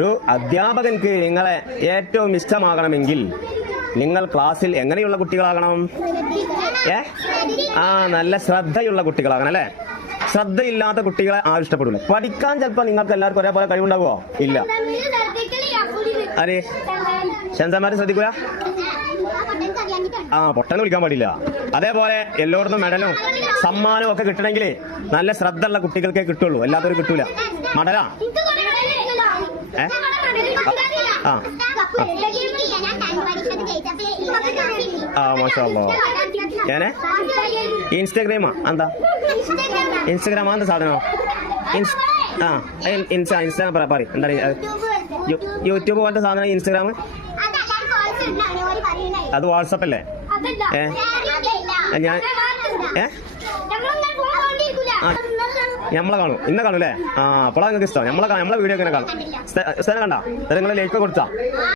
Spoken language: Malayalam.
ഒരു അധ്യാപകൻക്ക് നിങ്ങളെ ഏറ്റവും ഇഷ്ടമാകണമെങ്കിൽ നിങ്ങൾ ക്ലാസ്സിൽ എങ്ങനെയുള്ള കുട്ടികളാകണം? നല്ല ശ്രദ്ധയുള്ള കുട്ടികളാകണം അല്ലെ. ശ്രദ്ധയില്ലാത്ത കുട്ടികളെ ആരും ഇഷ്ടപ്പെടില്ല. പഠിക്കാൻ ചിലപ്പോൾ നിങ്ങൾക്ക് എല്ലാവർക്കും ഒരേപോലെ കഴിവുണ്ടാവോ? ഇല്ല. ആര് ഷൻസന്മാര് ശ്രദ്ധിക്കൂല? പൊട്ടന്ന് വിളിക്കാൻ പാടില്ല. അതേപോലെ എല്ലായിടത്തും മെഡലും സമ്മാനവും ഒക്കെ കിട്ടണമെങ്കിൽ നല്ല ശ്രദ്ധ ഉള്ള കുട്ടികൾക്കേ കിട്ടുള്ളൂ, എല്ലാത്തവരും കിട്ടൂല. മടലാ ഞാന് ഇൻസ്റ്റാഗ്രാമാ എന്താ ഇൻസ്റ്റാഗ്രാം എന്താ സാധനം? ഇൻസ്റ്റാഗ്രാം പറയും എന്താണ് യൂട്യൂബ് പോലത്തെ സാധനം ഇൻസ്റ്റാഗ്രാം? അത് വാട്സപ്പ് അല്ലേ? ഞാൻ നമ്മളെ കാണും, ഇന്ന കാണൂല്ലേ? അപ്പോഴാണ് നിങ്ങൾക്ക് ഇഷ്ടം. നമ്മളെ വീഡിയോ ഇങ്ങനെ കാണും. കണ്ടാ നിങ്ങൾ ലൈക്ക് കൊടുത്താ